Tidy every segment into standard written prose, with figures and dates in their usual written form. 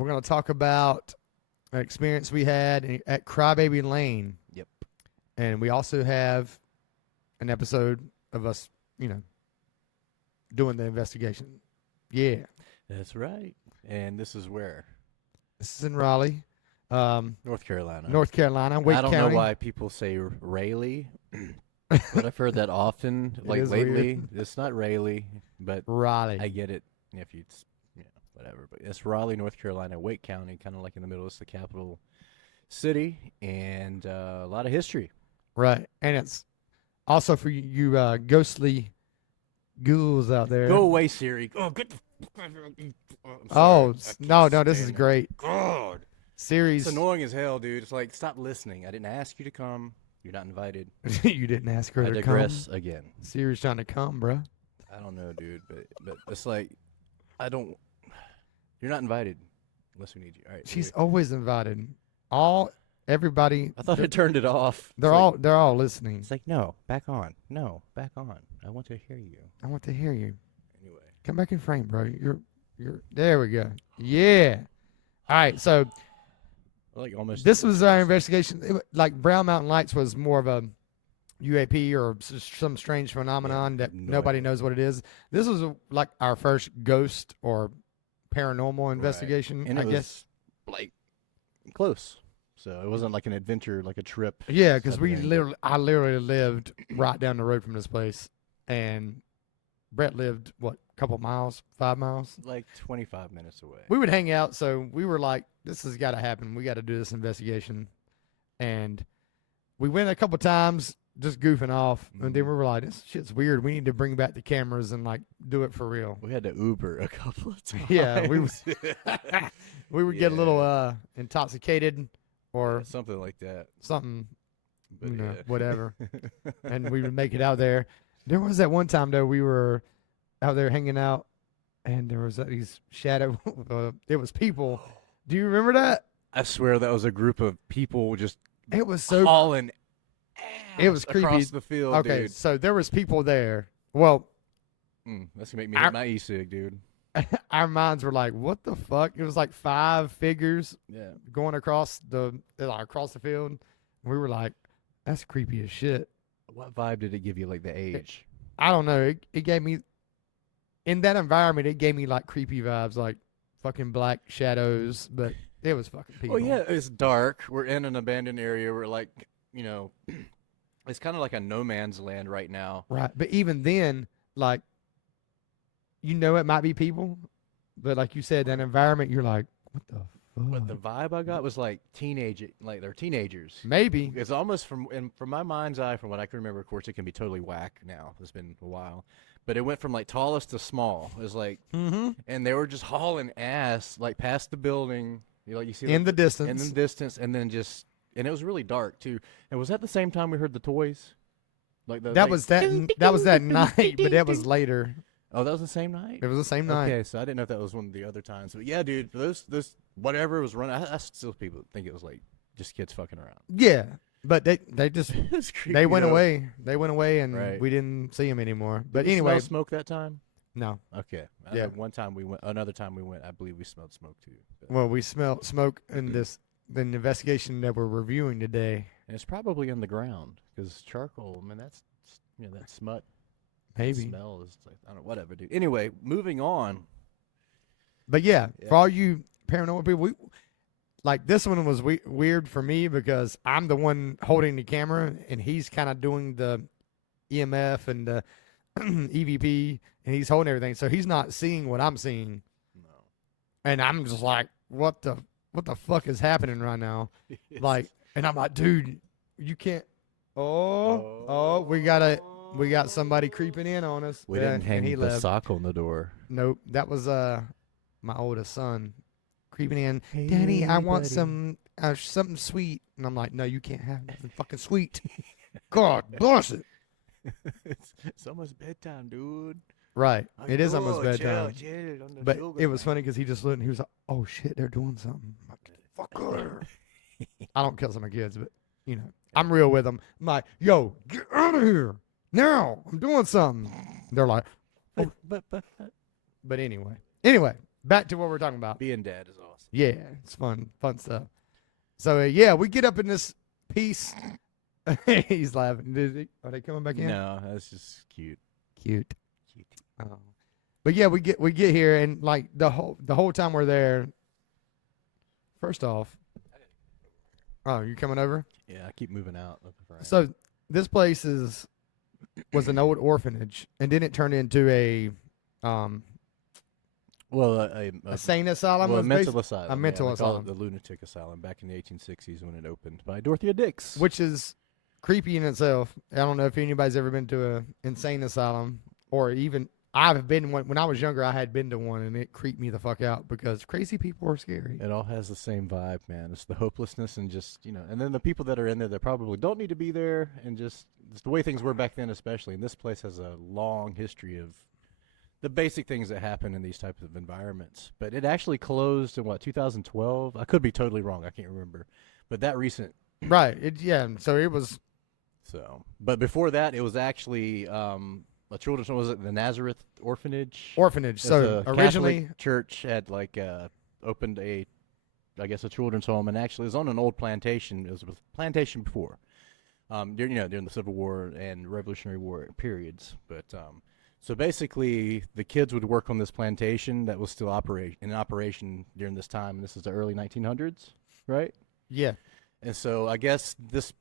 we're going to talk about an experience we had at Crybaby Lane. Yep. And we also have an episode of us, doing the investigation. Yeah. That's right. And this is where? This is in Raleigh, North Carolina. Wake I don't County. know why people say Raleigh, but I've heard that often, like lately. Weird. It's not Raleigh, but Raleigh. I get it if you, whatever. But it's Raleigh, North Carolina, Wake County, kind of like in the middle. It's the capital city, and a lot of history. Right. And it's also for you ghostly ghouls out there. Go away, Siri. Oh, good. No, this is great. God. Series. It's annoying as hell, dude. It's like, stop listening. I didn't ask you to come. You're not invited. You didn't ask her I to digress come. again. Siri's trying to come, bruh. I don't know, dude, but it's like, you're not invited unless we need you. All right. She's anyway. always invited. Everybody. I thought I turned it off. They're all listening. It's like, no, back on. No, back on. I want to hear you. I want to hear you. Anyway. Come back in frame, bro. You're. There we go. Yeah. All right. So Like almost. this was our investigation. Like Brown Mountain Lights was more of a UAP or some strange phenomenon that nobody knows what it is. This was like our first ghost or paranormal investigation, and I it guess. was like close. So it wasn't like an adventure, like a trip. Yeah, because something. I literally lived right down the road from this place, and Brett lived a couple miles, 5 miles. Like 25 minutes away. We would hang out, so we were like, "This has got to happen. We got to do this investigation," and we went a couple times, just goofing off, and then we were like, "This shit's weird. We need to bring back the cameras and like do it for real." We had to Uber a couple of times. Yeah, we would get a little intoxicated or something like that. something. But Whatever. And we would make it out there. There was that one time though we were out there hanging out, and there was these shadow. It was people. Do you remember that? I swear that was a group of people just It was so. hauling ass It was creepy. across the field, Okay, dude. so there was people there. Well, That's gonna make me hit my e-cig, dude. our minds were like, "What the fuck?" It was like 5 figures Yeah. going across the field. We were like, "That's creepy as shit." What vibe did it give you? Like the age? I don't know. It gave me, in that environment, it gave me like creepy vibes, like fucking black shadows, but it was fucking people. Oh yeah, it's dark. We're in an abandoned area. We're like, it's kind of like a no man's land right now. Right. But even then, like, it might be people, but like you said, that environment, you're like, what the fuck? But the vibe I got was like they're teenagers. Maybe. It's almost from my mind's eye, from what I can remember. Of course, it can be totally whack now. It's been a while, but it went from like tallest to small. It was like, and they were just hauling ass like past the building. You see In the distance. in the distance, and then and it was really dark too. And was that the same time we heard the toys? Like that was that night, but that was later. Oh, that was the same night? It was the same night. Okay, so I didn't know if that was one of the other times. But yeah, dude, those whatever was running, I still people think it was like just kids fucking around. Yeah, but they just It's creepy, they went though. away. They went away, and Right. we didn't see them anymore. But Did we anyway, smell smoke that time? no. Okay. Yeah. Another time we went, I believe we smelled smoke too. But- Well, we smelled smoke in the investigation that we're reviewing today. and it's probably in the ground because charcoal. I mean, that's that smut. Maybe. Smell is like, I don't know, whatever, dude. Anyway, moving on. But yeah, Yeah. for all you paranormal people, like this one was weird for me because I'm the one holding the camera and he's kind of doing the EMF and the EVP and he's holding everything. So he's not seeing what I'm seeing. No. And I'm just like, what the fuck is happening right now? Like, and I'm like, dude, you can't. Oh, we got somebody creeping in on us. We Yeah, didn't hang and he the left. sock on the door. Nope, that was my oldest son creeping in. Hey, Daddy, I want buddy." something sweet, and I'm like, no, you can't have nothing fucking sweet. God bless it. it's almost bedtime, dude. Right, How it you is almost doing? bedtime. Chill on the But sugar, it was man. funny because he just looked and he was like, oh shit, they're doing something. I'm like, fuck her. I don't kill some of my kids, but I'm real with them. I'm like, yo, get out of here now. I'm doing something. They're like, But but anyway, back to what we're talking about. being dad is awesome. awesome. Yeah, it's fun stuff. So yeah, we get up in this piece. He's laughing. Are they coming back in? No, that's just cute. Cute. Cute. Oh. But yeah, we get here, and like the whole time we're there. First off, oh, you coming over? Yeah, I keep moving out. So this place was an old orphanage, and then it turned into a well, a sane asylum. well, a was mental basi- asylum. A mental they call it asylum, the lunatic asylum back in the 1860s when it opened by Dorothea Dix. which is creepy in itself. I don't know if anybody's ever been to a insane asylum, or even I've been one when I was younger. I had been to one, and it creeped me the fuck out because crazy people are scary. It all has the same vibe, man. It's the hopelessness and just, and then the people that are in there that probably don't need to be there, and just it's the way things were back then, especially. And this place has a long history of the basic things that happen in these types of environments. But it actually closed in 2012? I could be totally wrong. I can't remember. But that recent. Right. Yeah. So it was. So, but before that, it was actually a children's home. Was it the Nazareth Orphanage? Orphanage. It's So a originally, Catholic church had opened a children's home, and actually it was on an old plantation. It was a plantation before, during the Civil War and Revolutionary War periods. But so basically, the kids would work on this plantation that was still in operation during this time. And this is the early 1900s, right? yeah. And so I guess this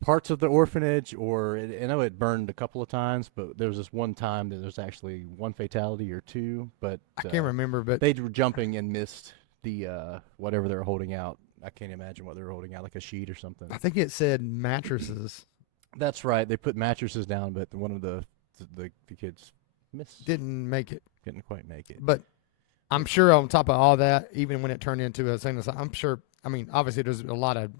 parts of the orphanage, I know it burned a couple of times, but there was this one time that there's actually one fatality or two. But I can't remember, but they were jumping and missed the whatever they were holding out. I can't imagine what they were holding out, like a sheet or something. I think it said mattresses. That's right. They put mattresses down, but one of the kids missed. Didn't make it. Couldn't quite make it. But I'm sure on top of all that, even when it turned into a sane asylum, I'm sure. I mean, obviously there's a lot of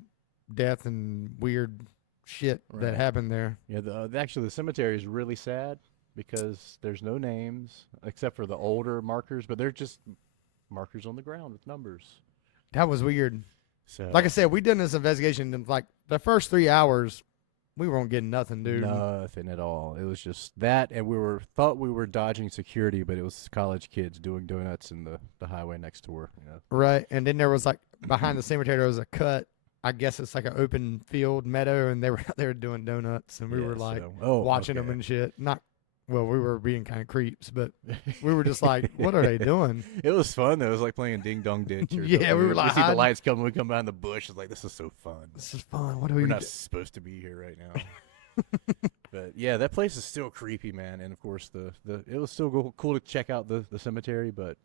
death and weird shit that Right. happened there. Yeah, actually the cemetery is really sad because there's no names except for the older markers, but they're just markers on the ground with numbers. That was weird. So Like I said, we done this investigation, and like the first 3 hours, we weren't getting nothing, dude. nothing at all. It was just that, and thought we were dodging security, but it was college kids doing donuts in the highway next door. Right, and then there was like behind the cemetery there was a cut. I guess it's like an open field meadow, and they were out there doing donuts, and we were like watching them and shit. Well, we were being kind of creeps, but we were just like, what are they doing? It was fun though. It was like playing Ding Dong Ditch. Or Yeah, something. we were like we see the hiding. lights coming. We come behind the bush. It's like this is so fun. This is fun. What are We're we not do? supposed to be here right now. But yeah, that place is still creepy, man. And of course, it was still cool to check out the cemetery, but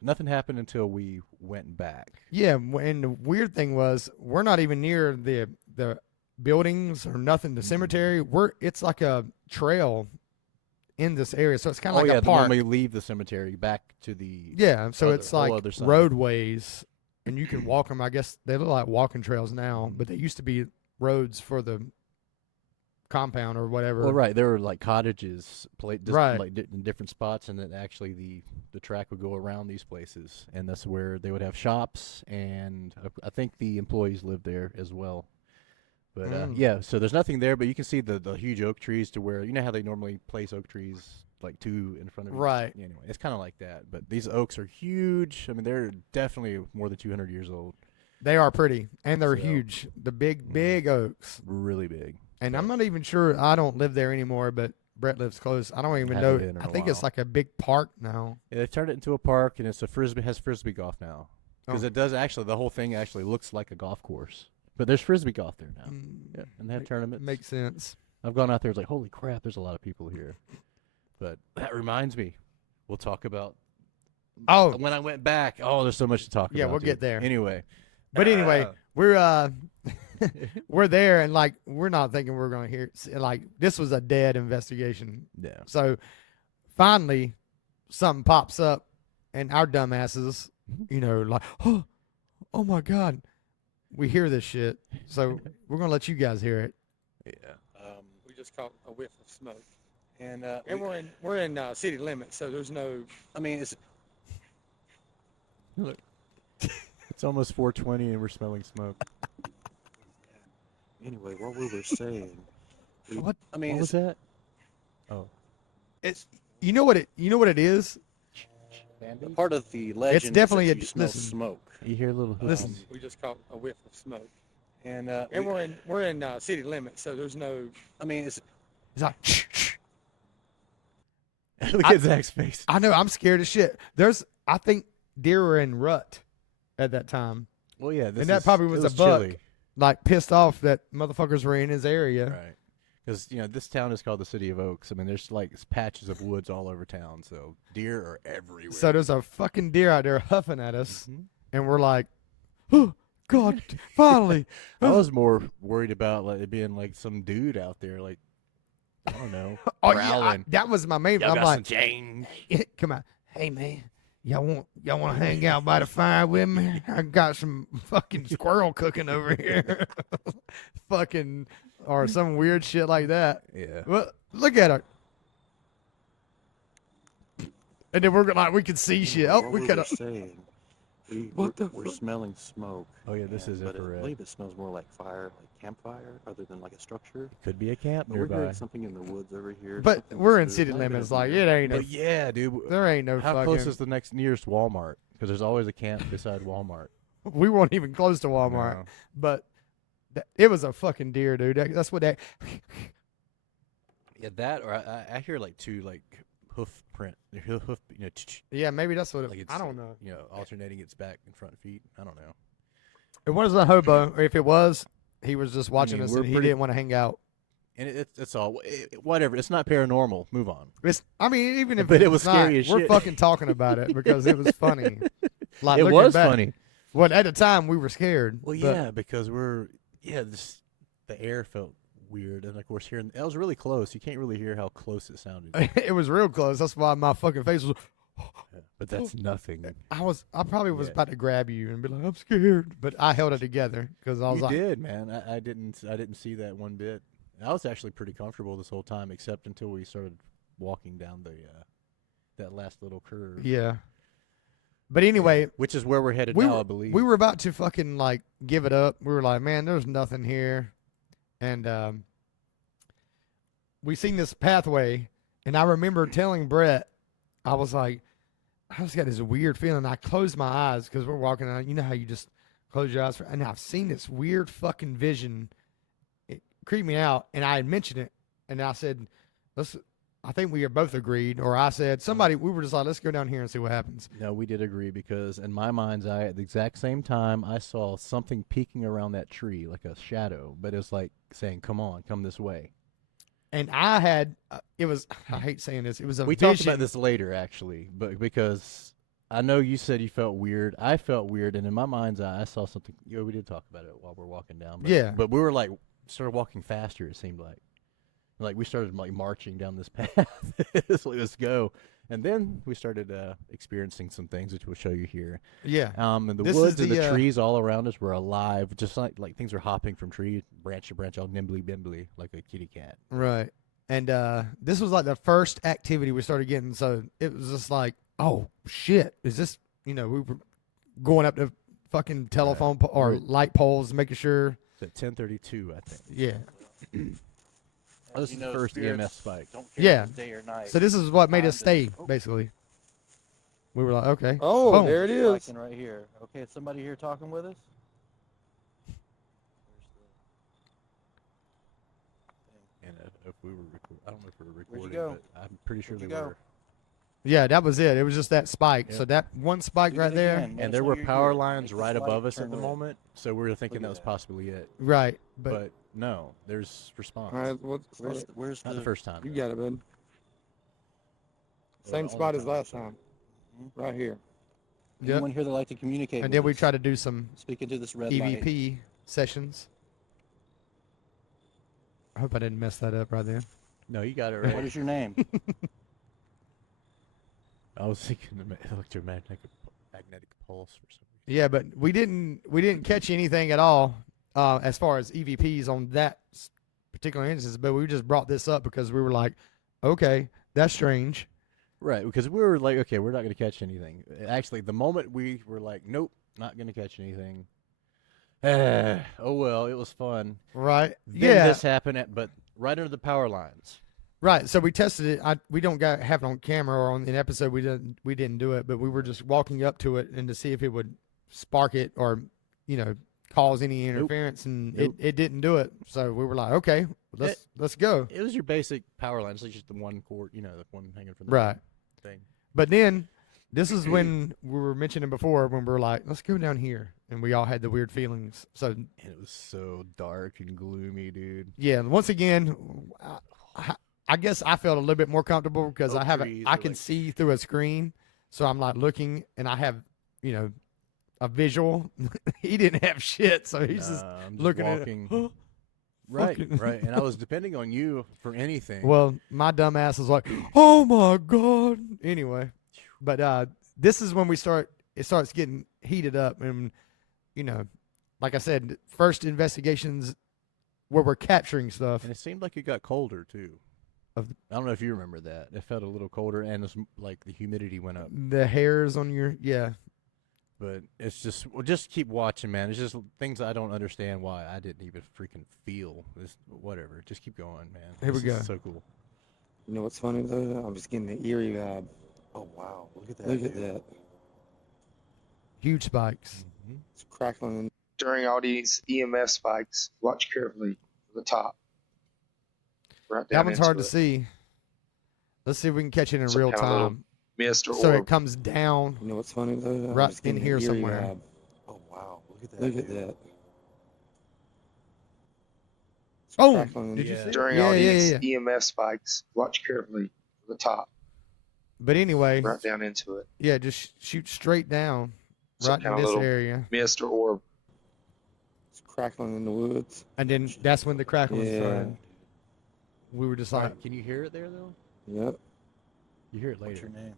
nothing happened until we went back. Yeah, and the weird thing was we're not even near the buildings or nothing. The cemetery, it's like a trail in this area, so it's kind of like a park. When we leave the cemetery back to the Yeah, so it's whole like other side. roadways, and you can walk them. I guess they look like walking trails now, but they used to be roads for the compound or whatever. Well, right, there were like cottages, Right. like in different spots, and then actually the track would go around these places, and that's where they would have shops, and I think the employees lived there as well. But yeah, so there's nothing there, but you can see the huge oak trees to where how they normally place oak trees like two in front of each. Right. Anyway, it's kind of like that, but these oaks are huge. I mean, they're definitely more than 200 years old. They are pretty, and they're So- huge. The big oaks. Really big. And I'm not even sure. I don't live there anymore, but Brett lives close. I don't even Haven't know. been in I a think it's while. like a big park now. Yeah, they've turned it into a park, and it's has frisbee golf now. Because Oh. it does actually, the whole thing actually looks like a golf course. But there's frisbee golf there now. Mm, Yeah, and they have tournaments. Makes sense. I've gone out there. It's like, holy crap, there's a lot of people here. But that reminds me, we'll talk about Oh, when I went back. Oh, there's so much to talk about. Yeah, we'll dude. get there. Anyway. but anyway, we're we're there, and like we're not thinking we're gonna hear like this was a dead investigation. Yeah. So finally, something pops up, and our dumbasses, like, oh my god, we hear this shit. So we're gonna let you guys hear it. Yeah. We just caught a whiff of smoke, And and we're in city limits, so there's no. I mean, look, it's almost 4:20 and we're smelling smoke. Anyway, what we were saying. What? I mean, what was that? Oh, It's you know what it is. Part of the legend definitely is a- that you smell listen. smoke. You hear little Listen. We just caught a whiff of smoke. And And we're in city limits, so there's no. I mean, it's It's like, shh. look at Zach's face. I know. I'm scared as shit. I think deer were in rut at that time. Well, yeah, And that probably was a buck. chilly. Like pissed off that motherfuckers were in his area. Right. Because, this town is called the City of Oaks. I mean, there's like patches of woods all over town, so deer are everywhere. So there's a fucking deer out there huffing at us, Mhm. and we're like, oh, God, finally. I was more worried about like it being like some dude out there, like, I don't know, Oh, growling. that was my main. Y'all I'm got like, some change. come on. Hey, man. Y'all want to hang out by the fire with me? I got some fucking squirrel cooking over here. Fucking, or some weird shit like that. Yeah. Well, look at her. And then we're like, we can see shit. Oh, what we we could were have. saying. We're smelling smoke. Oh, yeah, this is but I infrared. believe it smells more like fire, like campfire, other than like a structure. Could be a camp But we're nearby. hearing something in the woods over here. But something we're in just city moved. Might have limits. been a Like, deer. it ain't no. But yeah, dude. There ain't no How fucking. close is the nearest Walmart? Because there's always a camp beside Walmart. We weren't even close to Walmart. No. But it was a fucking deer, dude. That's what that. Yeah, that or I hear like two like hoof print, hoof, Yeah, maybe that's what it. like it's I don't know. alternating its back and front feet. I don't know. It wasn't a hobo, or if it was, he was just watching mean, us we're and he pretty- didn't want to hang out. And it's all whatever. It's not paranormal. Move on. I mean, even if But it it's was not, scary as we're shit. fucking talking about it because it was funny. Like, It looking was back- funny. Well, at the time we were scared. Well, but yeah, because the air felt weird, and of course hearing that was really close. You can't really hear how close it sounded. it was real close. That's why my fucking face was. Yeah, but that's nothing. I probably was Yeah. about to grab you and be like, I'm scared, but I held it together because I was You like, did, man. I didn't see that one bit. I was actually pretty comfortable this whole time, except until we started walking down that last little curve. yeah. But anyway, Which is where we're headed we now, were, I believe. we were about to fucking like give it up. We were like, man, there's nothing here, and we seen this pathway, and I remember telling Brett, I was like, I just got this weird feeling. I closed my eyes because we're walking out. You know how you just close your eyes, and I've seen this weird fucking vision. It creeped me out, and I had mentioned it, and I said, let's. I think we both agreed, or I said, we were just like, let's go down here and see what happens. No, we did agree because in my mind's eye, at the exact same time, I saw something peeking around that tree, like a shadow, but it was like saying, "Come on, come this way." And I had, it was, I hate saying this, it was a We vision. talked about this later, actually, but because I know you said you felt weird, I felt weird, and in my mind's eye, I saw something. We did talk about it while we're walking down. But, Yeah. But we were like, started walking faster. It seemed like we started like marching down this path. It's like, let's go. And then we started experiencing some things, which we'll show you here. Yeah. And the This is woods and the, the trees all around us were alive, just like things were hopping from tree branch to branch, all nimbly bimbly, like a kitty cat. Right. And this was like the first activity we started getting. So it was just like, oh, shit. Is this, we were going up to fucking telephone or Right. light poles, making sure. It's at 10:32, I think. Yeah. This is the first EMF spike. Don't care Yeah. if it's day or night. So this is what made us Time stay, to- oh. basically. We were like, okay. Oh, Boom. there it is. Spiking right here. Okay, is somebody here talking with us? And if we were I don't know if we were Where'd recording, you go? but I'm pretty sure Where'd they you go? were. Yeah, that was it. It was just that spike. Yep. So that one spike Do right that there. again. Let And us there know were you're power here. lines Make this right light above us turn at the red. moment, so we were thinking Look that at was that. possibly it. Right. But no, there's response. All right, Where's Not the first time. you though. got it, bud. Well, Same all the spot as time. last time. Right here. Yep. Anyone here that like to communicate And with then we us? tried to do some Speak into this red light. EVP sessions. I hope I didn't mess that up right there. No, you got it What right. is your name? I was thinking electromagnetic pulse or something. Yeah, but we didn't catch anything at all as far as EVPs on that particular instance. But we just brought this up because we were like, okay, that's strange. Right, because we were like, okay, we're not going to catch anything. Actually, the moment we were like, nope, not going to catch anything. Oh well, it was fun. Right? Then yeah. this happened, but right under the power lines. Right. So we tested it. We don't have it on camera or on an episode. We didn't do it, but we were just walking up to it and to see if it would spark it or, cause any interference, and it didn't do it. So we were like, okay, let's go. It was your basic power line. It's like just the one cord, the one hanging from the Right. thing. But then this is when we were mentioning before when we were like, let's go down here, and we all had the weird feelings. So And it was so dark and gloomy, dude. yeah, once again, I guess I felt a little bit more comfortable because Oak I trees I were can like- see through a screen, so I'm like looking, and I have a visual. He didn't have shit, so he's just I'm just looking walking. at it. Right, fucking- right. And I was depending on you for anything. Well, my dumb ass was like, "Oh my god!" Anyway, but this is when it starts getting heated up, and like I said, first investigations where we're capturing stuff. And it seemed like it got colder too. I don't know if you remember that. It felt a little colder, and it's like the humidity went up. The hairs on your But it's just, just keep watching, man. It's just things I don't understand why I didn't even freaking feel. This, whatever. Just keep going, man. Here we This is go. so cool. You know what's funny though? I'm just getting the eerie vibe. Oh wow, look at that. Look at dude. that. huge spikes. It's crackling. During all these EMF spikes, watch carefully for the top. Right down That one's hard to into it. see. Let's see if we can catch it in Some real kind of little time. Mist or So orb. it comes down. You know what's funny though? I'm Right just in getting here the eerie somewhere. vibe. Oh wow, look at that. Look at dude. that. It's Oh, crackling. did you Yeah. see? it? During yeah, all yeah, these yeah, yeah. EMF spikes, watch carefully for the top. But anyway, Right down into it. yeah, just shoot straight down, Some right in kind of this little area, mist or orb. It's crackling in the woods. and then that's when the crackling Yeah. started. We were just like, Can you hear it there though? Yep. You hear it What's later. your name?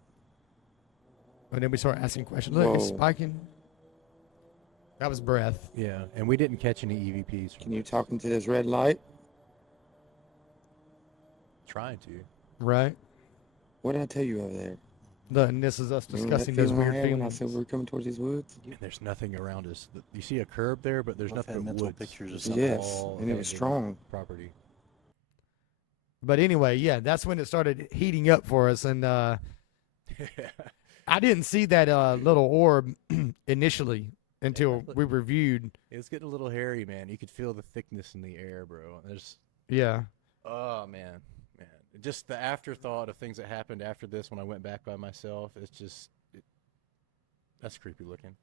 and then we started asking questions. Look, it's Whoa. spiking. That was breath. Yeah, and we didn't catch any EVPs. From Can you talk into this red light? trying to? Right. What did I tell you over there? And this is us Remember that discussing those feeling I weird had when I feelings. said we were coming towards these woods? And there's nothing around us. You see a curb there, but there's Both had nothing but mental woods. pictures of Just something. Yes, all and it was abandoned strong. property. But anyway, yeah, that's when it started heating up for us, and I didn't see that little orb initially until Yeah. we reviewed. It was getting a little hairy, man. You could feel the thickness in the air, bro. There's, Yeah. oh man. Just the afterthought of things that happened after this when I went back by myself. It's just, that's creepy looking,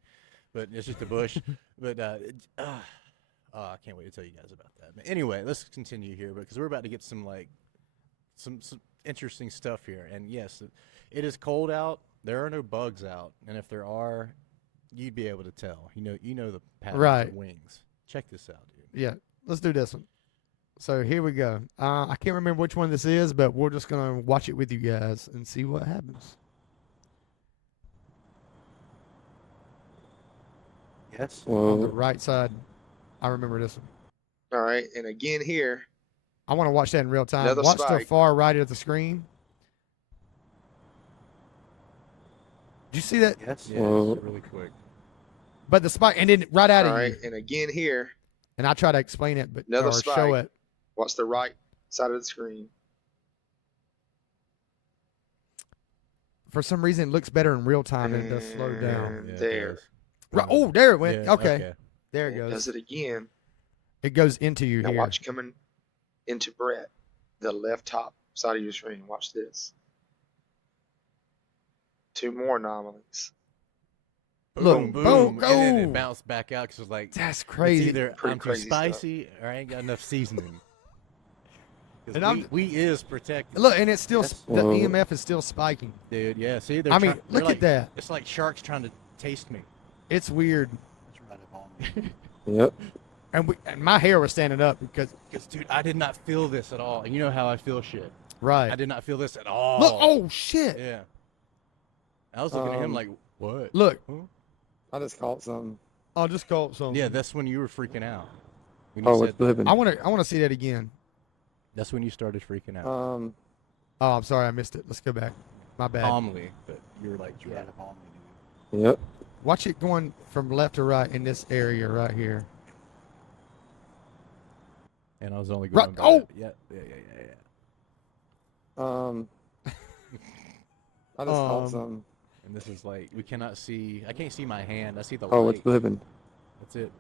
but it's just a bush. But I can't wait to tell you guys about that. But anyway, let's continue here because we're about to get some some interesting stuff here. And yes, it is cold out. There are no bugs out, and if there are, you'd be able to tell. You know the patterns Right. of wings. Check this out, dude. Yeah. Let's do this one. So here we go. I can't remember which one this is, but we're just gonna watch it with you guys and see what happens. Yes. On the Well, right side, I remember this one. All right, and again here, I want to watch that in real time. Another Watch the spike. far right of the screen. Did you see that? Yes. Yeah, Well- it's really quick. But the spike, and then right out all of right, you. and again here, And I try to explain it, but Another or show spike. it. watch the right side of the screen. For some reason, it looks better in real time and it does slow down. And Yeah, it there. does. Right. Oh, there it went. Yeah, Okay. There it And goes. does it again. It goes into you Now here. watch coming into Brett, the left top side of your screen. Watch this. Two more anomalies. Look, boom, And then go. it bounced back out because it's like, That's it's crazy. either Pretty I'm too crazy stuff. spicy or I ain't got enough seasoning. 'Cause And I'm- we is protected. Look, and it's still Yes. the Whoa. EMF is still spiking. Dude, yeah. See, I mean, they're look like, at that. It's like sharks trying to taste me. It's weird. It's right up on me. yep. And my hair was standing up because Because, dude, I did not feel this at all. And you know how I feel shit. right. I did not feel this at all. Look, oh shit. Yeah. I was looking at him Um, like, what? Look, I just caught something. I'll just call it something. Yeah, that's when you were freaking out. When you Oh, said it's blipping. I want to see that again. that's when you started freaking out. Oh, I'm sorry, I missed it. Let's go back. My bad. Calmly, but you were like, You yeah. had up on me, dude. Yep. Watch it going from left to right in this area right here. And I was only Right- going by oh! that. Yeah. I just saw Um, something. And this is like we cannot see. I can't see my hand. I see the Oh, light. it's blipping. That's it.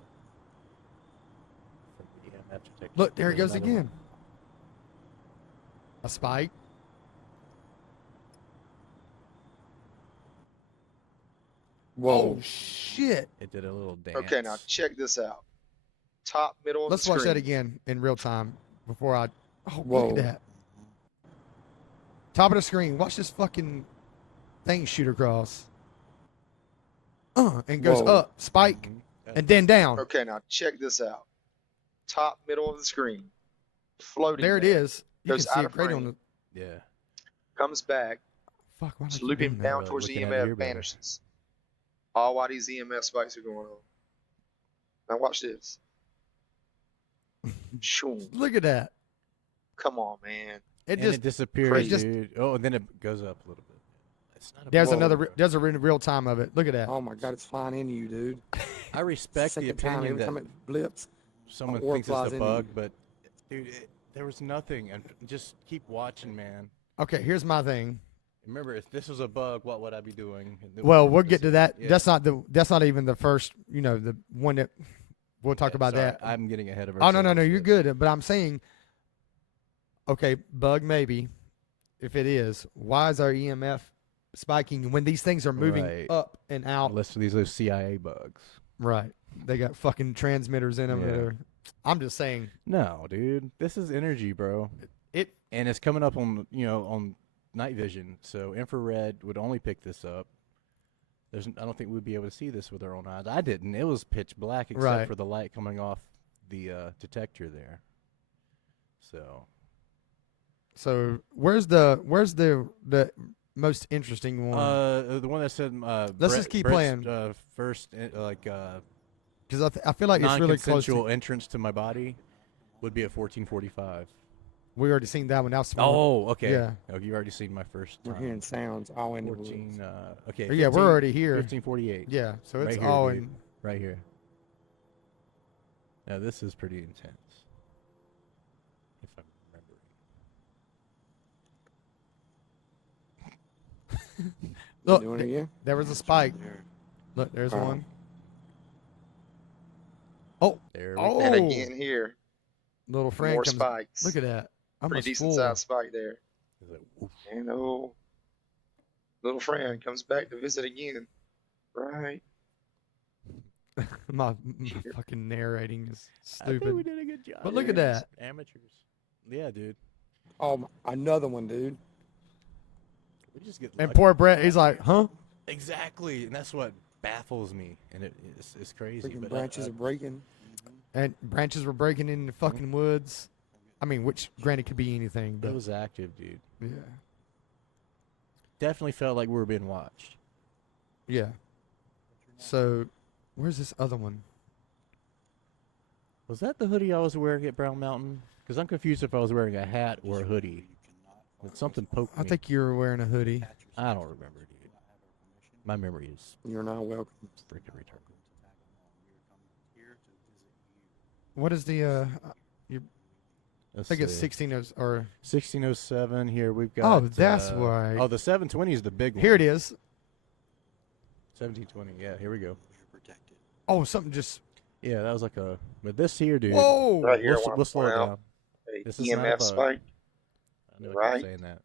From the EMF detector. Look, there it There's goes another again. A spike. Whoa. Oh shit! one. It did a little dance. Okay, now check this out. Top middle of Let's the watch screen. that again in real time before I. Oh, look Whoa. at that! Top of the screen. Watch this fucking thing shoot across. And goes Whoa. up, spike, Mhm. and then down. Okay, now check this out. Top middle of the screen. Floating. There it there. is. You can Goes see out it of great on frame. the. Yeah. Comes back. Fuck, why It's am I looping doing that? down Well, towards the looking at it EMF, here better. vanishes. All while these EMF spikes are going on. Now watch this. Shoom. Look at that. Come on, man. It And just it disappears, crazy. Just- dude. Oh, and then it goes up a little bit. It's not a there's big another. number. There's a real time of it. Look at that. Oh my God, it's flying into you, dude. I respect the Second time, opinion every that time it blips. someone orb thinks it's flies a into bug, you. but dude, there was nothing. And just keep watching, man. Okay, here's my thing. Remember, if this was a bug, what would I be doing? Well, we'll get to that. Yeah. That's not the. That's not even the first. You know, the one that we'll talk Yeah, about sorry, that. I'm getting ahead of Oh no, ourselves. you're but- good. But I'm saying, okay, bug maybe. If it is, why is our EMF spiking when these things are moving Right. up and out? Unless these are CIA bugs. Right. They got fucking transmitters in them. That Yeah. are, I'm just saying No, dude, this is energy, bro. it. And it's coming up on on night vision, so infrared would only pick this up. I don't think we'd be able to see this with our own eyes. I didn't. It was pitch black except Right. for the light coming off the detector there. So where's the most interesting one? The one that said Let's just keep playing. First, Because I feel like it's really close. non-consensual To, entrance to my body would be at 1445. we already seen that one. Now Oh, okay. Yeah. Oh, you already seen my first We're time. hearing sounds all in the 14. woods. Okay. Yeah, we're already here. 1548. Yeah, so it's Right here, all dude. in. Right here. Now this is pretty intense. If I'm remembering. Look, Doing it again? there was a spike. There. Look, there's Oh. one. Oh, There we Oh. go. And again here, little friend more comes. spikes. Look at that. Pretty Almost decent full. sized spike there. It's like, woof. And oh, little friend comes back to visit again. Right. my fucking narrating is I think we stupid. did a good job. But look at that. Amateurs. Yeah, dude. Oh, another one, dude. We just get And lucky. poor Brett, he's like, huh? Exactly, and that's what baffles me, and it's crazy. Freaking But branches are breaking. And branches were breaking in the fucking woods. I mean, which granted could be anything, it but was active, dude. yeah, Definitely felt like we were being watched. yeah. So, where's this other one? Was that the hoodie I was wearing at Brown Mountain? Because I'm confused if I was wearing a hat or a hoodie. But something poked I me. think you were wearing a hoodie. I don't remember, dude. My memory is You're not welcome. freaking retarded. What is the? I Let's think it's see. 16 or 1607. Here we've got. Oh, that's right. Oh, the 720 is the big one. here it is. 1720. Yeah, here we go. Protected. Oh, something just. Yeah, that was like a. But this here, dude. Whoa! Right here, I We'll, wanna we'll slow point it out down. A This is not a EMF bug. spike I knew I Right. kept saying that.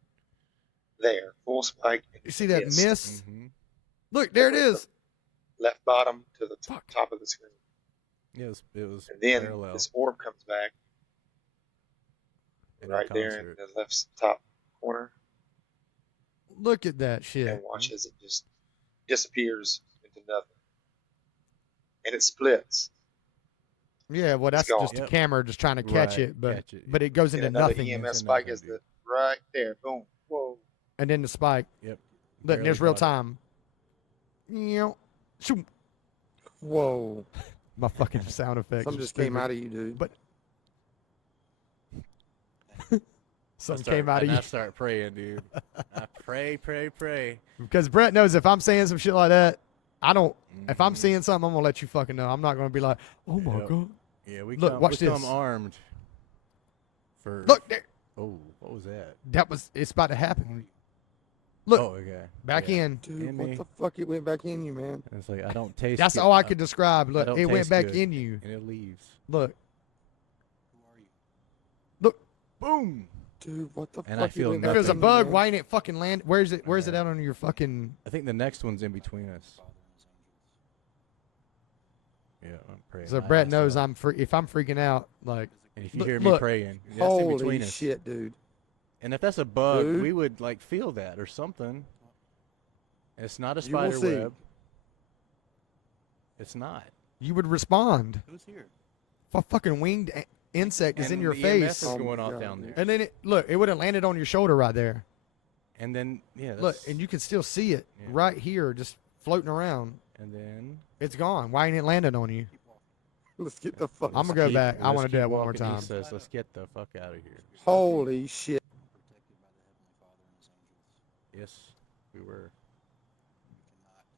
there. Full spike. You see that Yes. mist? Mm-hmm. Look, there it is. Left bottom to the Fuck. top of the screen. Yeah, it was And then parallel. this orb comes back in right there in concert. the left top corner Look at that shit. and watch as it just disappears into nothing. And it splits. Yeah, well, that's gone. just the Yep. camera just trying to catch Right, it, but catch it, but it goes And into another nothing, EMF Into spike nothing, is dude. right there. Boom. Whoa. and then the spike. Yep. Look, Barely there's real caught it. time. Shoot. Whoa. My fucking sound effects. Something are just came stupid. out of you, dude. But- I Something start- came out of and you I start praying, dude. I pray. because Brett knows if I'm saying some shit like that, I don't. If I'm Mhm. seeing something, I'm gonna let you fucking know. I'm not gonna be like, oh my Yep. god. Yeah, we Look, come, watch we come this. armed. For Look there. Oh, what was that? It's about to happen. Look, Oh, okay. back Yeah. in. Dude, In me. what the fuck? It went back in you, man. And it's like I don't taste. That's good. all I could describe. I Look, don't it went taste back good, in you. and it leaves. Look, Who are you? look. Boom. Dude, what the And fuck? I feel it went If back it was a in you, bug, man. why ain't it fucking land? Where's it? Where's it Yeah. out on your fucking? I think the next one's in between us. Father and his angels. Yeah, I'm praying. So I Brett knows myself. I'm free. If I'm freaking out, like, And if you Look- hear me look. praying, that's in Holy between us. shit, dude. And if that's a bug, Dude. we would like feel that or something. It's not a You will spider see. web. It's not. you would respond. Who's here? A fucking winged insect is And in your the EMF face, is Oh my going off God, down dude. there. and then it would have landed on your shoulder right there. And then yeah, Look, that's, and you can still see it Yeah. right here, just floating around. and then It's gone. Why ain't it landed on you? Keep walking. Let's get the fuck. I'm gonna let's go keep- back. I let's wanna do keep that one more walking. He time. says, "Let's get the fuck out of here." Holy shit. Protected by the Heavenly Father and his angels. Yes, we were. You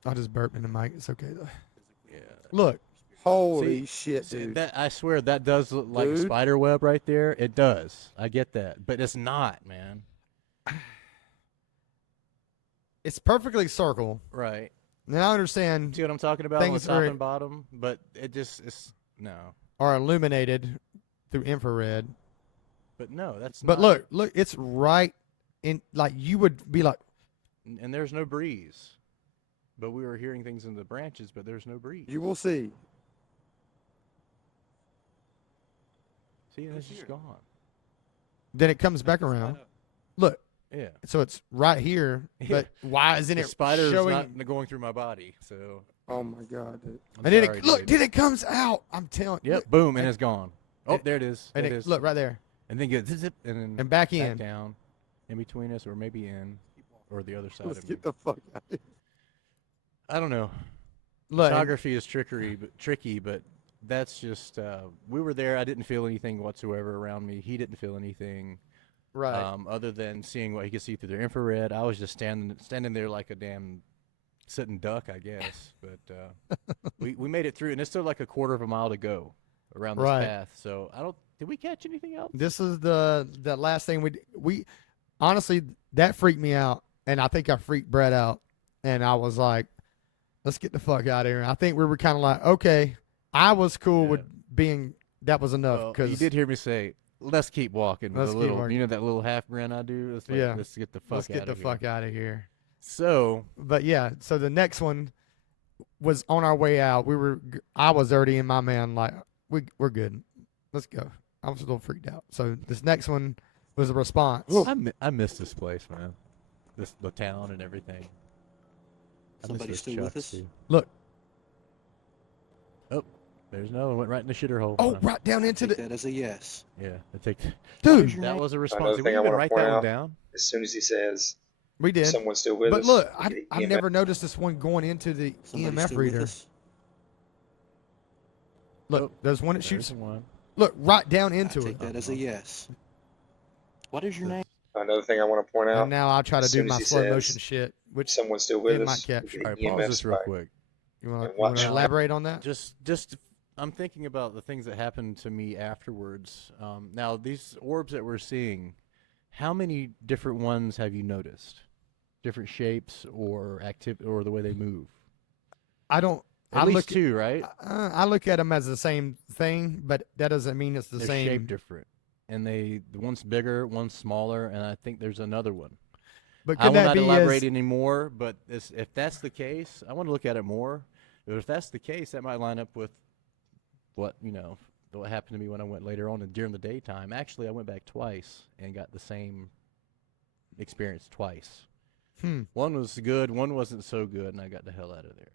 cannot I just burped in the mic. It's okay though. physically Yeah. Look, Holy See- shit, See, dude. that I swear that does look like a Dude. spider web right there. It does. I get that, but it's not, man. it's perfectly circle. Right. Now I understand See what I'm talking about on the Things top are- and bottom, but it just is no. are illuminated through infrared. But no, that's But not. look, it's right in. Like you would be like, And there's no breeze. But we were hearing things in the branches, but there's no breeze. You will see. See, and it's Who's just here? gone. then it comes back Back this around. side up. Look, Yeah. so it's right here. Yeah. But why isn't The it spider's showing? not going through my body, so Oh my God, dude. I'm and then sorry, it look, dude. then it comes out. I'm telling. Yep, boom, and it's gone. Oh, there it is. And There it, it is. look right there And then get zip, and then and back back in. down, in between us, or maybe in, Keep walking. or the other side Let's of me. get the fuck out of here. I don't know. Look, and- Photography is tricky, but that's just we were there. I didn't feel anything whatsoever around me. He didn't feel anything, right. other than seeing what he could see through the infrared. I was just standing there like a damn sitting duck, I guess. But we made it through, and it's still like a quarter of a mile to go around this Right. path. So I don't. Did we catch anything else? This is the last thing we honestly that freaked me out, and I think I freaked Brett out, and I was like, let's get the fuck out of here. And I think we were kind of like, okay, I was cool Yeah. with being that was enough Well, because you did hear me say, "Let's keep walking." With Let's a keep little, walking. you know, that little half grin I do. It's like, Yeah. Let's get the fuck let's out get the of here. fuck out of here. So But yeah, so the next one was on our way out. I was already in my man like we're good. Let's go. I was a little freaked out. So this next one was a response. I miss this place, man. The town and everything. I miss Somebody those still with chucks, us? too. Look. Oh, there's no one. Went right in the shitter hole. Oh, right down into Take the that as a yes. Yeah, I take. dude. That was a response. Another Did we thing I even wanna write point that one out- down? As soon as he says, We did. someone's still with But us. look, we get I've EMF. never noticed this one going into the Somebody EMF still reader. with us? Look, Oh, there's one that There's shoots. one. Look, right down I into take it. that as a yes. What is your name? Another thing I want to point out, And now I'll try to as do soon as my he slow says, motion shit, which someone's still with it might us. capture. we All get right, pause EMF this real spike. quick. you want and to watch. elaborate on that? Just I'm thinking about the things that happened to me afterwards. Now these orbs that we're seeing, how many different ones have you noticed? Different shapes or or the way they move? I don't. At I least look. two, right? I look at them as the same thing, but that doesn't mean it's the They're same. shaped different, and the one's bigger, one's smaller, and I think there's another one. But I could will that not be elaborate as, anymore, but if that's the case, I want to look at it more. But if that's the case, that might line up with what what happened to me when I went later on and during the daytime. Actually, I went back twice and got the same experience twice. One was good, one wasn't so good, and I got the hell out of there.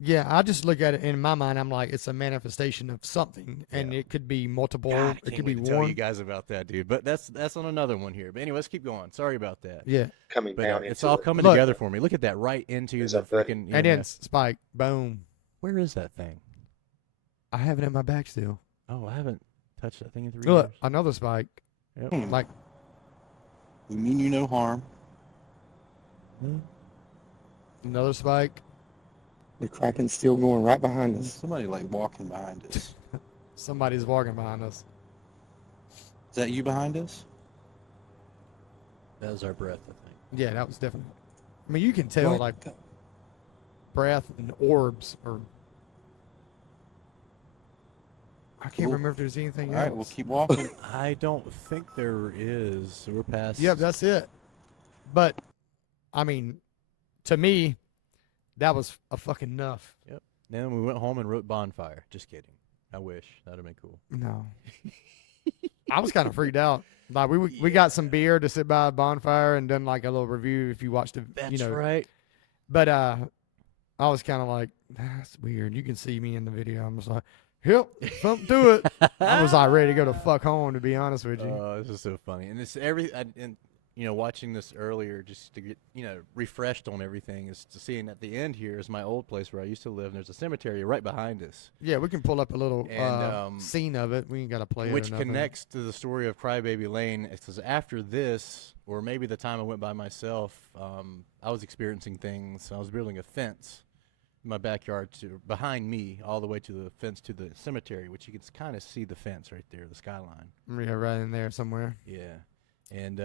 Yeah, I just look at it in my mind. I'm like, it's a manifestation of something, and Yeah. it could be multiple. God, I it can't could wait be to tell you one. guys about that, dude. But that's on another one here. But anyway, let's keep going. Sorry about that. Yeah, Coming But down it's into all it. coming Look. together for me. Look at that, right into There's the that thing. freaking. and then EMF. spike, boom. Where is that thing? I have it in my back still. Oh, I haven't touched that thing in 3 Look, years. another spike. Yep. Like We mean you no harm. another spike. The Kraken's still going right behind There's us. somebody like walking behind us. Somebody's walking behind us. Is that you behind us? That was our breath, I think. Yeah, that was definitely. I mean, you can tell What like the- breath and orbs, or I can't Cool. remember if there's anything All else. right, we'll keep walking. I don't think there is. We're past. Yep, that's it. But I mean, to me, that was a fucking enough. Then we went home and wrote Bonfire. Just kidding. I wish. That'd have been cool. No, I was kind of freaked out. Like we got some beer to sit by a bonfire and done like a little review if you watched it. That's you know, right. But I was kind of like, that's weird. You can see me in the video. I'm just like, yep, something to it. I was like ready to go to fuck home, to be honest with you. Oh, this is so funny. And it's and watching this earlier just to get, refreshed on everything is to seeing at the end here is my old place where I used to live. And there's a cemetery right behind us, Yeah, we can pull up a little And, scene of it. We ain't got to play it. which or nothing. connects to the story of Crybaby Lane. Because after this, or maybe the time I went by myself, I was experiencing things. I was building a fence in my backyard behind me all the way to the fence to the cemetery, which you can kind of see the fence right there, the skyline. Yeah, right in there somewhere. Yeah. And,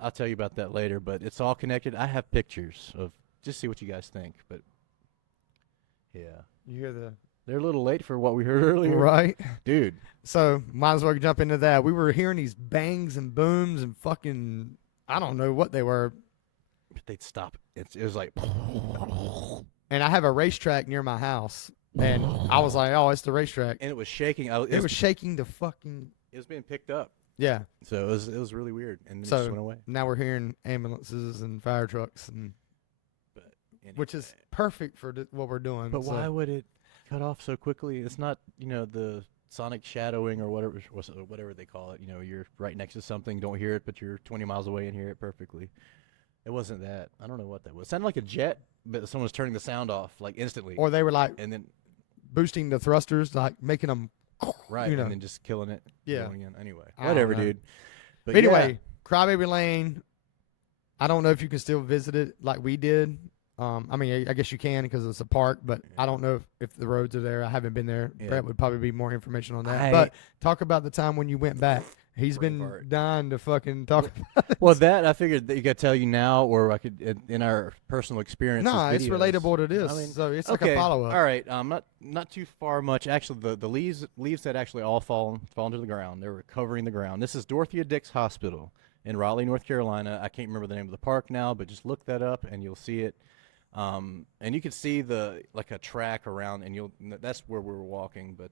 I'll tell you about that later, but it's all connected. I have pictures of just see what you guys think, but yeah. You hear the They're a little late for what we heard earlier. right? Dude. So might as well jump into that. We were hearing these bangs and booms and fucking, I don't know what they were. They'd stop. It was like, And I have a racetrack near my house, and I was like, oh, it's the racetrack. and it was shaking. It was shaking the fucking, it was being picked up. yeah. So it was really weird, and then it So- just went away. Now we're hearing ambulances and fire trucks, and But which is anyway. perfect for what we're doing. But so. why would it cut off so quickly? It's not, the sonic shadowing or whatever they call it. You're right next to something, don't hear it, but you're 20 miles away and hear it perfectly. It wasn't that. I don't know what that was. It sounded like a jet, but someone was turning the sound off like instantly. Or they were like and then boosting the thrusters, like making them. right, you know. and then just killing it. Yeah. Going in. Anyway, I don't whatever, know. dude. But But anyway, Crybaby Lane. I don't know if you can still visit it like we did. I mean, I guess you can because it's a park, but I don't know if the roads are there. I haven't been there. Yeah. Brett would probably be more information on that. I- But talk about the time when you went back. He's Brain been fart. dying to fucking talk about it. well, that I figured that you could tell you now, or I could in our personal experience. No, it's relatable to this. I mean, so it's like okay, a follow up. All right, not too far much. Actually, the leaves that actually all fallen to the ground. They were covering the ground. This is Dorothea Dix Hospital in Raleigh, North Carolina. I can't remember the name of the park now, but just look that up and you'll see it. And you can see like a track around, and that's where we were walking. But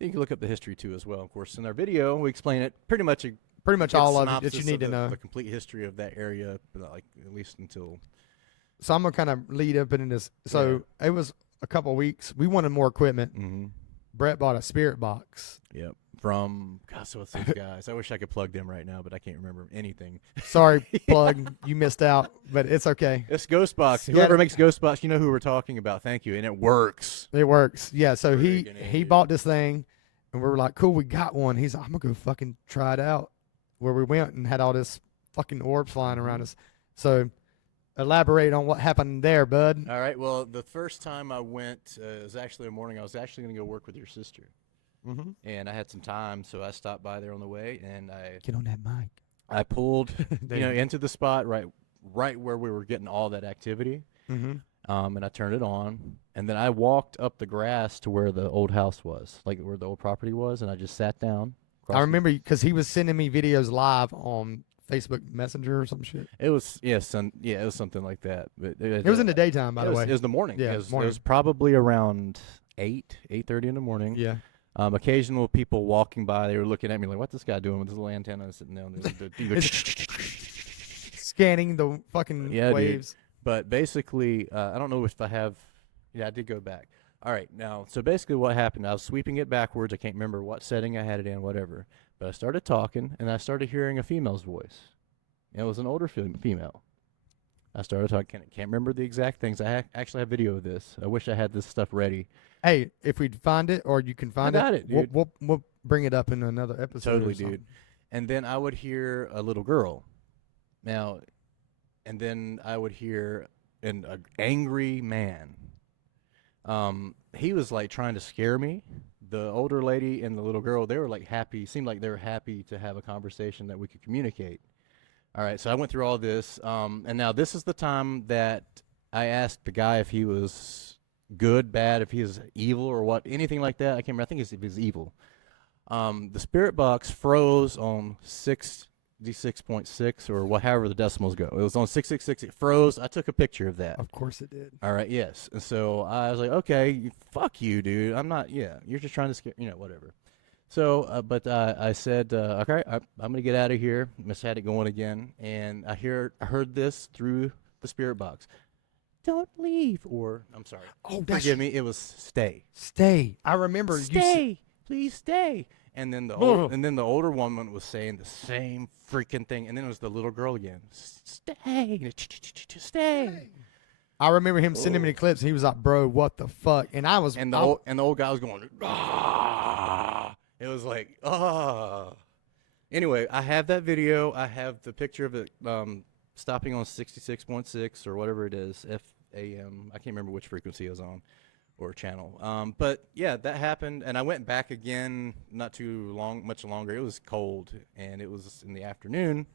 you can look up the history too as well. Of course, in our video we explain it pretty much. Pretty much Get all of it that synopsis you need of to know. the complete history of that area, like at least until. So I'm gonna kind of lead up into this. So it was a couple weeks. We wanted more equipment. Mm-hmm. Brett bought a spirit box. Yep. From gosh, what's those guys? I wish I could plug them right now, but I can't remember anything. Sorry, plug, you missed out, but it's okay. It's Ghostbox. Yeah. Whoever makes Ghostbox, you know who we're talking about. Thank you, and it works. It works. Yeah. So he Friggin' he idiot. bought this thing, and we were like, cool, we got one. He's like, I'm gonna go fucking try it out. Where we went and had all this fucking orbs flying around us. So elaborate on what happened there, bud. All right. Well, the first time I went was actually a morning. I was actually going to go work with your sister, Mm-hmm. and I had some time, so I stopped by there on the way, and Get on that mic. I pulled There you into the spot right where we were getting all that activity. Mm-hmm. And I turned it on, and then I walked up the grass to where the old house was, like where the old property was, and I just sat down. I remember because he was sending me videos live on Facebook Messenger or some shit. It was it was something like that. But It was in the daytime, by the way. It was the morning. Yeah, it was, morning. It was probably around 8:30 in the morning. Yeah. Occasional people walking by, they were looking at me like, "What's this guy doing with his little antenna sitting down there?" Scanning the fucking Yeah, dude. waves. But basically, I don't know if I have. Yeah, I did go back. All right, now, so basically what happened, I was sweeping it backwards. I can't remember what setting I had it in, whatever. But I started talking, and I started hearing a female's voice. And it was an older female. I started talking. Can't remember the exact things. I actually have video of this. I wish I had this stuff ready. Hey, if we find it or you can find got it, dude. we'll bring it up in another episode. Totally, or something. dude. And then I would hear a little girl. Now, and then I would hear an angry man. He was like trying to scare me. The older lady and the little girl, they were like happy. Seemed like they were happy to have a conversation that we could communicate. All right, so I went through all this, and now this is the time that I asked the guy if he was good, bad, if he was evil or what, anything like that. I can't remember. I think it's if he's evil. The spirit box froze on 6d6.6 or however the decimals go. It was on 666. It froze. I took a picture of that. Of course it did. All right, yes. And so I was like, okay, fuck you, dude. I'm not, you're just trying to scare, whatever. So, but I said, okay, I'm going to get out of here. Miss had it going again. And I heard this through the spirit box. Don't leave. Or, I'm sorry. Oh, that's forgive me. It was stay. Stay. I remember Stay. Please stay. And then the older woman was saying the same freaking thing. And then it was the little girl again. Stay. Stay. I remember him sending me the clips. And he was like, "Bro, what the fuck?" And I was, And the old guy was going, ah. It was like, ah. Anyway, I have that video. I have the picture of it stopping on 66.6 or whatever it is, FAM. I can't remember which frequency it was on or channel. But yeah, that happened, and I went back again not much longer. It was cold, and it was in the afternoon,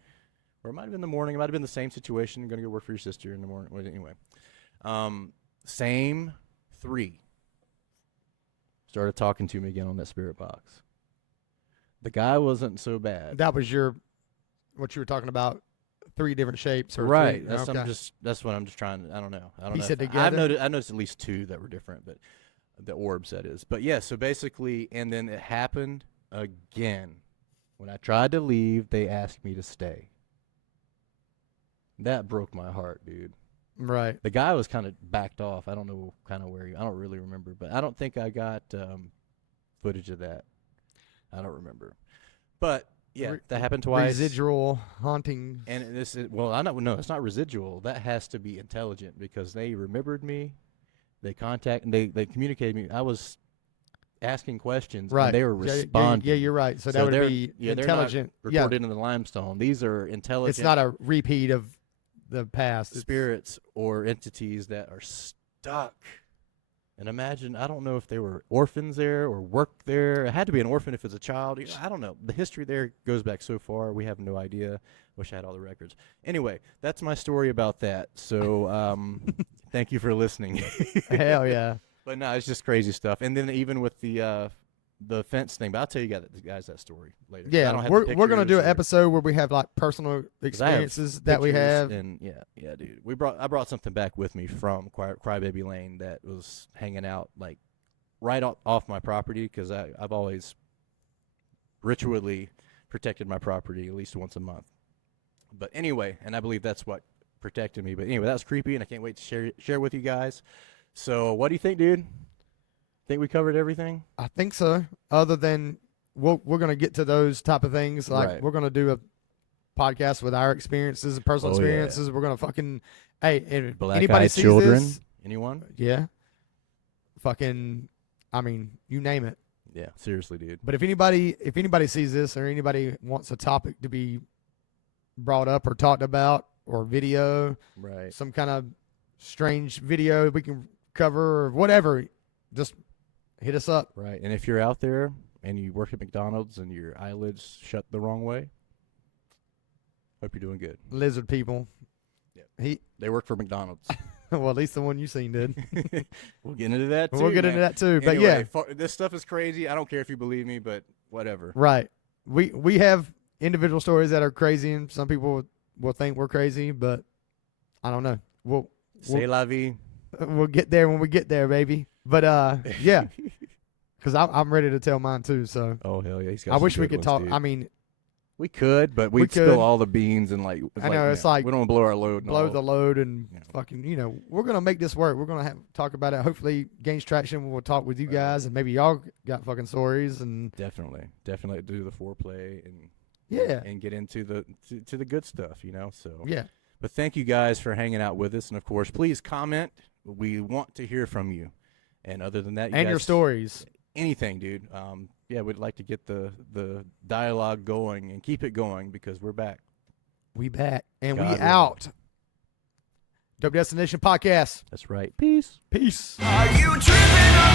or it might have been the morning. It might have been the same situation. Going to go work for your sister in the morning. Well, anyway, same three started talking to me again on that spirit box. The guy wasn't so bad. that was what you were talking about. 3 different shapes, or Right. three- That's okay. that's what I'm just trying to. I don't know. He know said if- together? I noticed at least 2 that were different, but the orbs that is. But yeah. So basically, and then it happened again. When I tried to leave, they asked me to stay. That broke my heart, dude. Right. The guy was kind of backed off. I don't know kind of where I don't really remember, but I don't think I got footage of that. I don't remember. But yeah, that happened twice. Residual haunting. And this is, well, no, it's not residual. That has to be intelligent because they remembered me. They they communicated me. I was asking questions, Right. and they were responding. Yeah, you're right. So that would be intelligent. They're not recorded in the limestone. These are intelligent. It's not a repeat of the past. spirits or entities that are stuck. And imagine, I don't know if they were orphans there or worked there. It had to be an orphan if it's a child. I don't know. The history there goes back so far. We have no idea. Wish I had all the records. Anyway, that's my story about that. So thank you for listening. Hell yeah. But no, it's just crazy stuff. And then even with the fence thing, but I'll tell you guys that story later. I don't Yeah, have we're the gonna do pictures an or- episode where we have like personal 'cause I have experiences that we pictures have. And yeah, dude. I brought something back with me from Crybaby Lane that was hanging out like right off my property because I've always ritually protected my property at least once a month. But anyway, and I believe that's what protected me. But anyway, that was creepy, and I can't wait to share with you guys. So what do you think, dude? Think we covered everything? I think so. Other than we're gonna get to those type of things. Like Right. we're gonna do a podcast with our experiences and personal Oh, yeah. experiences. We're gonna fucking if Black anybody eyed sees children? this, Anyone? yeah, fucking, I mean, you name it. Yeah, seriously, dude. But if anybody sees this or anybody wants a topic to be brought up or talked about or video, Right. some kind of strange video we can cover or whatever, just hit us up. Right. And if you're out there and you work at McDonald's and your eyelids shut the wrong way, hope you're doing good. Lizard people. Yep. They work for McDonald's. Well, at least the one you seen did. We'll get into that too. We'll get man. into that too. But Anyway, yeah, this stuff is crazy. I don't care if you believe me, but whatever. right. We have individual stories that are crazy, and some people will think we're crazy, but I don't know. C'est la vie. We'll get there when we get there, baby. But yeah, because I'm ready to tell mine too. So Oh hell yeah! He's got I some wish we good could ones, talk. dude. I mean, we could, but we we'd could. spill all the beans and like. I know, it's like we don't want to blow our load. And blow all. the load and Yeah. fucking, we're gonna make this work. We're gonna talk about it. Hopefully, gains traction. We'll talk with you Right. guys, and maybe y'all got fucking stories and Definitely do the foreplay and yeah, and get into to the good stuff, So yeah. But thank you guys for hanging out with us, and of course, please comment. We want to hear from you. And other than that, you And your guys- stories. anything, dude. Yeah, we'd like to get the dialogue going and keep it going because we're back. We back and God we willing. out. Dope Destination Podcast. That's right. Peace. Peace. Are you tripping on